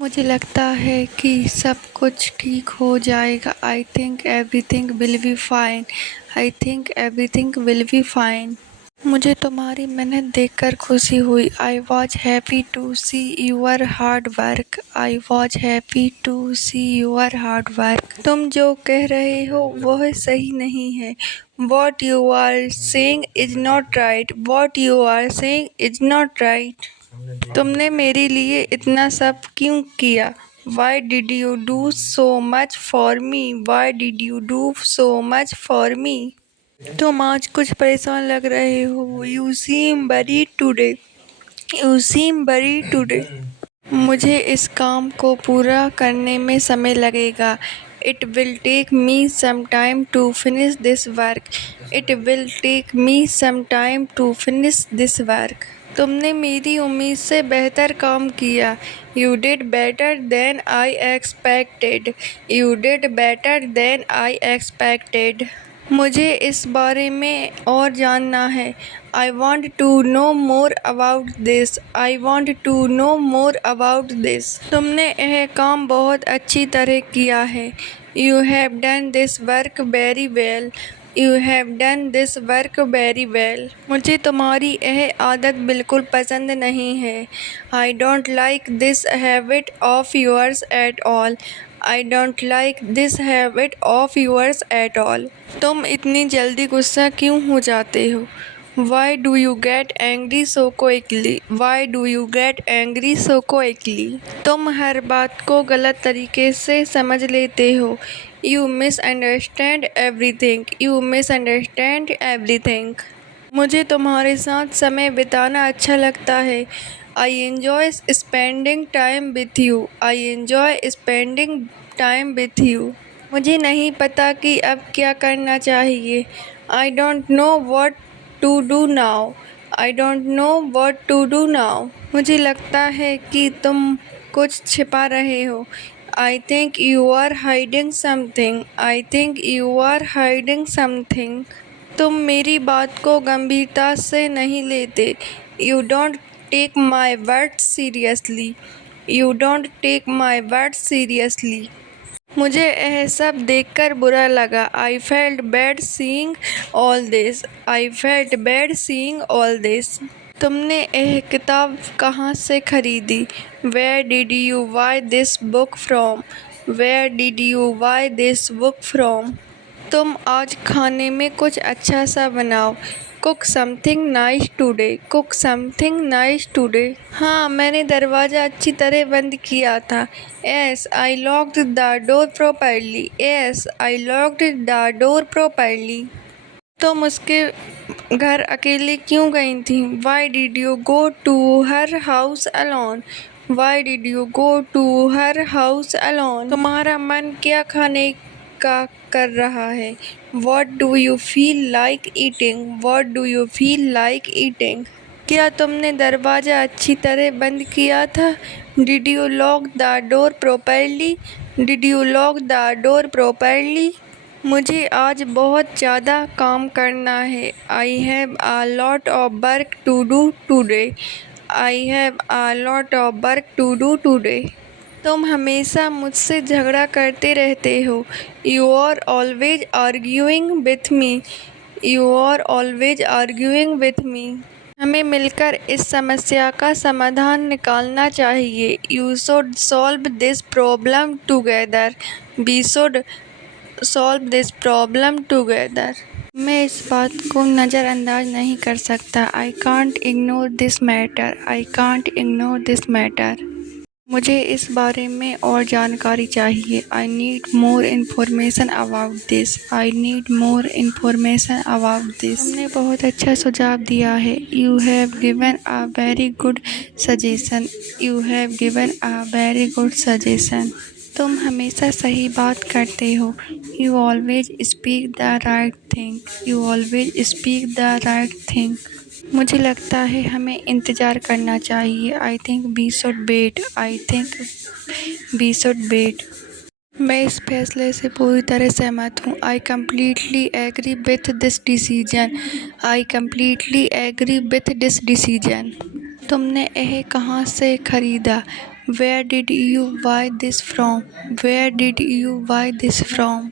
मुझे लगता है कि सब कुछ ठीक हो जाएगा। I think everything will be fine. I think everything will be fine. मुझे तुम्हारी मेहनत देखकर खुशी हुई। I was happy to see your hard work. I was happy to see your hard work. तुम जो कह रहे हो वह सही नहीं है। What you are saying is not right. What you are saying is not right. तुमने मेरे लिए इतना सब क्यों किया? Why did you do so much for me? Why did you do so much for me? तुम आज कुछ परेशान लग रहे हो। You seem worry today. You seem worry today. मुझे इस काम को पूरा करने में समय लगेगा। It will take me some time to finish this work. It will take me some time to finish this work. तुमने मेरी उम्मीद से बेहतर काम किया। You did better than I expected. You did better than I expected. मुझे इस बारे में और जानना है। I want to know more about this. I want to know more about this. तुमने यह काम बहुत अच्छी तरह किया है। You have done this work very well. You have done this work very well. मुझे तुम्हारी यह आदत बिल्कुल पसंद नहीं है। I don't like this habit of yours at all. I don't like this habit of yours at all. तुम इतनी जल्दी गुस्सा क्यों हो जाते हो? Why do you get angry so quickly? Why do you get angry so quickly? तुम हर बात को गलत तरीके से समझ लेते हो। You misunderstand everything. You misunderstand everything. मुझे तुम्हारे साथ समय बिताना अच्छा लगता है। I enjoy spending time with you. I enjoy spending time with you. मुझे नहीं पता कि अब क्या करना चाहिए। I don't know what to do now. I don't know what to do now. मुझे लगता है कि तुम कुछ छिपा रहे हो। I think you are hiding something. I think you are hiding something. तुम मेरी बात को गंभीरता से नहीं लेते। You don't take my words seriously. You don't take my words seriously. मुझे यह सब देखकर बुरा लगा। I felt bad seeing all this. I felt bad seeing all this. तुमने यह किताब कहाँ से खरीदी? Where did you buy this book from? Where did you buy this book from? तुम आज खाने में कुछ अच्छा सा बनाओ। Cook something nice today. Cook something nice today. हाँ, मैंने दरवाज़ा अच्छी तरह बंद किया था। Yes, I locked the door properly. Yes, I locked the door properly. तुम उसके घर अकेले क्यों गई थी? Why did you go to her house alone? Why did you go to her house alone? तुम्हारा मन क्या खाने का कर रहा है? What do you feel like eating? What do you feel like eating? क्या तुमने दरवाज़ा अच्छी तरह बंद किया था? Did you lock the door properly? Did you lock the door properly? मुझे आज बहुत ज़्यादा काम करना है। I have a lot of work to do today. I have a lot of work to do today. तुम हमेशा मुझसे झगड़ा करते रहते हो। You are always arguing with me. You are always arguing with me. हमें मिलकर इस समस्या का समाधान निकालना चाहिए। You should solve this problem together. We should solve this problem together. मैं इस बात को नज़रअंदाज नहीं कर सकता। I can't ignore this matter. I can't ignore this matter. मुझे इस बारे में और जानकारी चाहिए। I need more information about this. I need more information about this. तुमने बहुत अच्छा सुझाव दिया है। You have given a very good suggestion. You have given a very good suggestion. तुम हमेशा सही बात करते हो। You always speak the right thing. You always speak the right thing. मुझे लगता है हमें इंतज़ार करना चाहिए। I think we should wait. I think we should wait. मैं इस फैसले से पूरी तरह सहमत हूँ। I completely agree with this decision. I completely agree with this decision. तुमने यह कहाँ से खरीदा? Where did you buy this from? Where did you buy this from?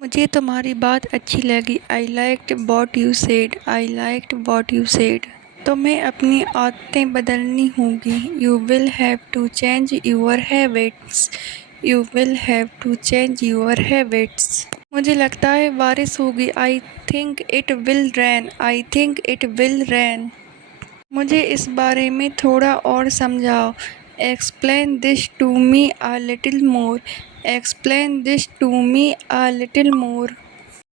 मुझे तुम्हारी बात अच्छी लगी। I liked what you said. I liked what you said. तुम्हें अपनी आदतें बदलनी होगी। You will have to change your habits. You will have to change your habits. मुझे लगता है बारिश होगी। I think it will rain. I think it will rain. मुझे इस बारे में थोड़ा और समझाओ। Explain this to me a little more. Explain this to me a little more.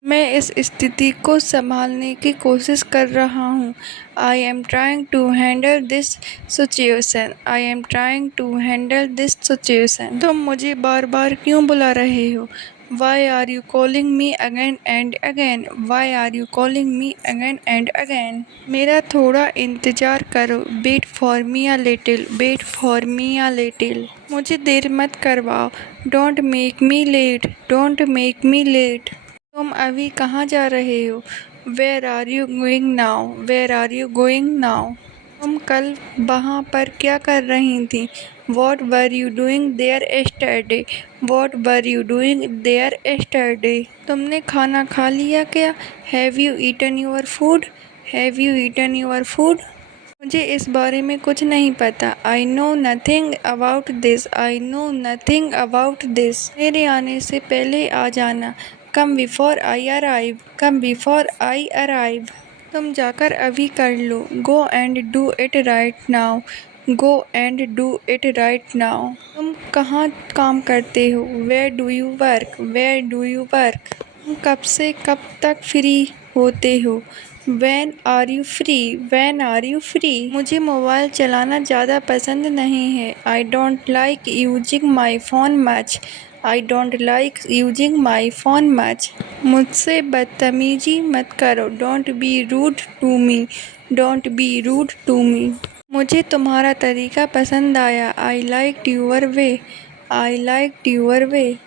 मैं इस स्थिति को संभालने की कोशिश कर रहा हूँ। I am trying to handle this situation. I am trying to handle this situation. तुम मुझे बार बार क्यों बुला रहे हो? Why are you calling me again and again? Why are you calling me again and again? मेरा थोड़ा इंतज़ार करो। Wait for me a little. Wait for me a little. मुझे देर मत करवाओ। Don't make me late. Don't make me late. तुम अभी कहाँ जा रहे हो? Where are you going now? Where are you going now? तुम कल वहाँ पर क्या कर रही थी? What were you doing there yesterday? What were you doing there yesterday? तुमने खाना खा लिया क्या? Have you eaten your food? Have you eaten your food? मुझे इस बारे में कुछ नहीं पता। I know nothing about this. I know nothing about this. मेरे आने से पहले आ जाना। Come before I arrive. Come before I arrive. तुम जाकर अभी कर लो। Go and do it right now. Go and do it right now. तुम कहाँ काम करते हो? Where do you work? Where do you work? तुम कब से कब तक फ्री होते हो? When are you free? When are you free? मुझे मोबाइल चलाना ज़्यादा पसंद नहीं है। I don't like using my phone much. I don't like using my phone much. मुझसे बदतमीजी मत करो। Don't be rude to me. Don't be rude to me. मुझे तुम्हारा तरीका पसंद आया। I liked your way. I liked your way.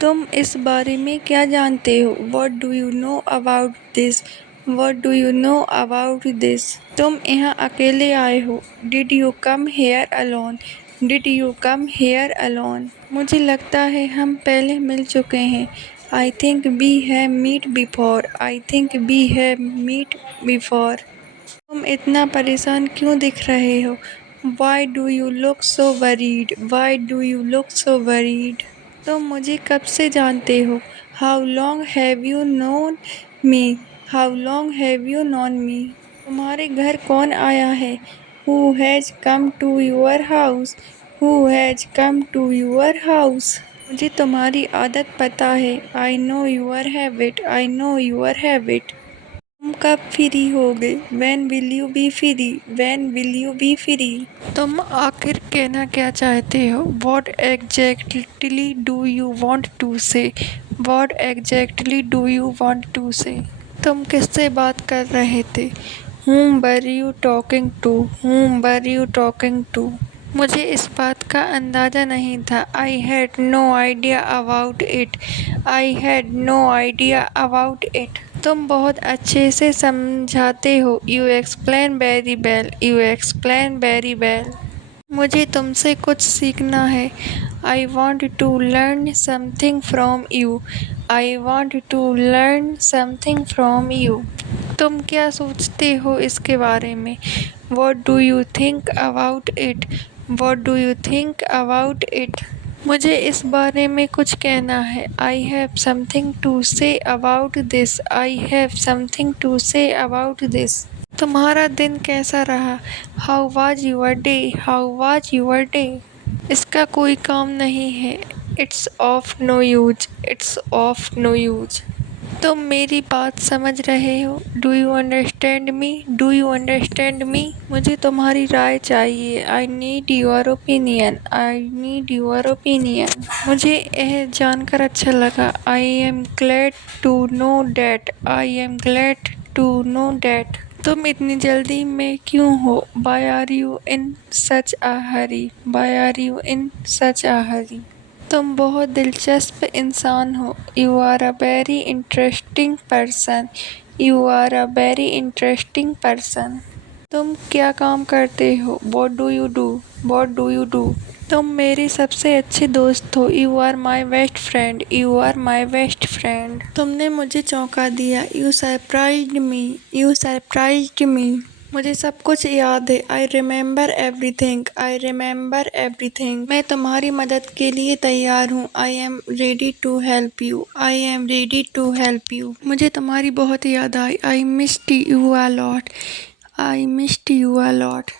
तुम इस बारे में क्या जानते हो? What do you know about this? What do you know about this? तुम यहाँ अकेले आए हो। Did you come here alone? Did you come here alone? मुझे लगता है हम पहले मिल चुके हैं। I think we have met before. I think we have met before. तुम इतना परेशान क्यों दिख रहे हो? Why do you look so worried? Why do you look so worried? तुम मुझे कब से जानते हो? How long have you known me? How long have you known me? तुम्हारे घर कौन आया है? Who has come to your house? Who has come to your house? मुझे तुम्हारी आदत पता है। I know your habit. I know your habit. तुम कब फ्री होगे? When will you be free? When will you be free? तुम आखिर कहना क्या चाहते हो? What exactly do you want to say? What exactly do you want to say? तुम किससे बात कर रहे थे? Whom were you talking to? Whom were you talking to? मुझे इस बात का अंदाज़ा नहीं था। I had no idea about it. I had no idea about it. तुम बहुत अच्छे से समझाते हो। You explain very well. You explain very well. मुझे तुमसे कुछ सीखना है। I want to learn something from you. I want to learn something from you. तुम क्या सोचते हो इसके बारे में? What do you think about it? What do you think about it? मुझे इस बारे में कुछ कहना है। I have something to say about this. I have something to say about this. तुम्हारा दिन कैसा रहा? How was your day? How was your day? इसका कोई काम नहीं है। It's of no use. It's of no use. तुम मेरी बात समझ रहे हो? Do you understand me? Do you understand me? मुझे तुम्हारी राय चाहिए। I need your opinion. I need your opinion. मुझे यह जानकर अच्छा लगा। I am glad to know that. I am glad to know that. तुम इतनी जल्दी में क्यों हो? Why are you in such a hurry? Why are you in such a hurry? तुम बहुत दिलचस्प इंसान हो। You are a very interesting person. You are a very interesting person. तुम क्या काम करते हो? What do you do? What do you do? तुम मेरी सबसे अच्छी दोस्त हो। You are my best friend, you are my best friend. तुमने मुझे चौंका दिया। You surprised me, you surprised me. मुझे सब कुछ याद है। I remember everything, I remember everything. मैं तुम्हारी मदद के लिए तैयार हूँ। I am ready to help you, I am ready to help you. मुझे तुम्हारी बहुत याद आई। I missed you a lot, I missed you a lot.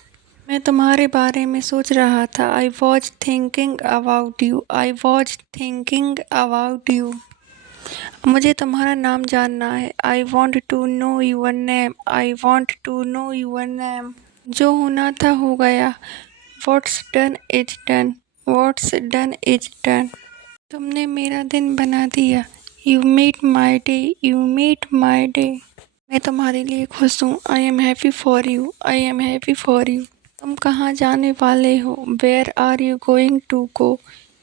मैं तुम्हारे बारे में सोच रहा था। I was thinking about you, I was thinking about you. मुझे तुम्हारा नाम जानना है। I want to know your name, I want to know your name. जो होना था हो गया। What's done is done, what's done is done. तुमने मेरा दिन बना दिया। You made my day, you made my day. मैं तुम्हारे लिए खुश हूँ। I am happy for you, I am happy for you. तुम कहाँ जाने वाले हो? Where are you going to go,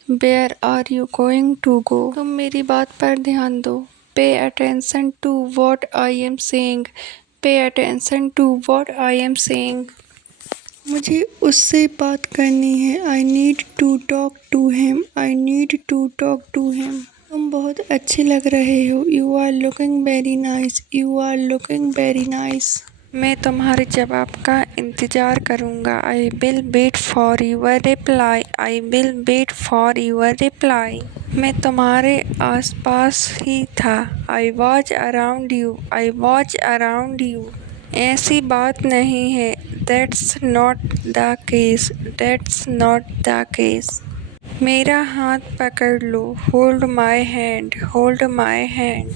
where are you going to go. तुम मेरी बात पर ध्यान दो। Pay attention to what I am saying, pay attention to what I am saying. मुझे उससे बात करनी है। आई need to talk to him, I need to talk to him. तुम बहुत अच्छे लग रहे हो। You are looking very nice, you are looking very nice. मैं तुम्हारे जवाब का इंतज़ार करूँगा। I will wait for your reply, I will wait for your reply. मैं तुम्हारे आसपास ही था। I was around you, I was around you. ऐसी बात नहीं है। That's not the case, that's not the case. मेरा हाथ पकड़ लो। Hold my hand, hold my hand.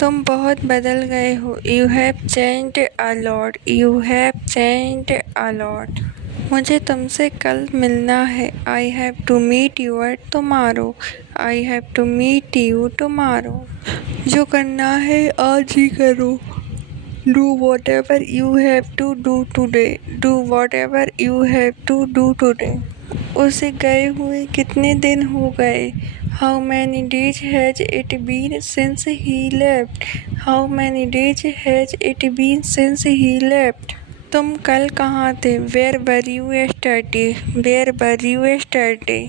तुम बहुत बदल गए हो। You have changed a lot, you have changed a lot. मुझे तुमसे कल मिलना है। I have to meet you tomorrow, I have to meet you tomorrow. जो करना है आज ही करो। Do whatever you have to do today, do whatever you have to do today. उसे गए हुए कितने दिन हो गए? How many days has it been since he left? How many days has it been since he left? तुम कल कहाँ थे? Where were you yesterday? Where were you yesterday?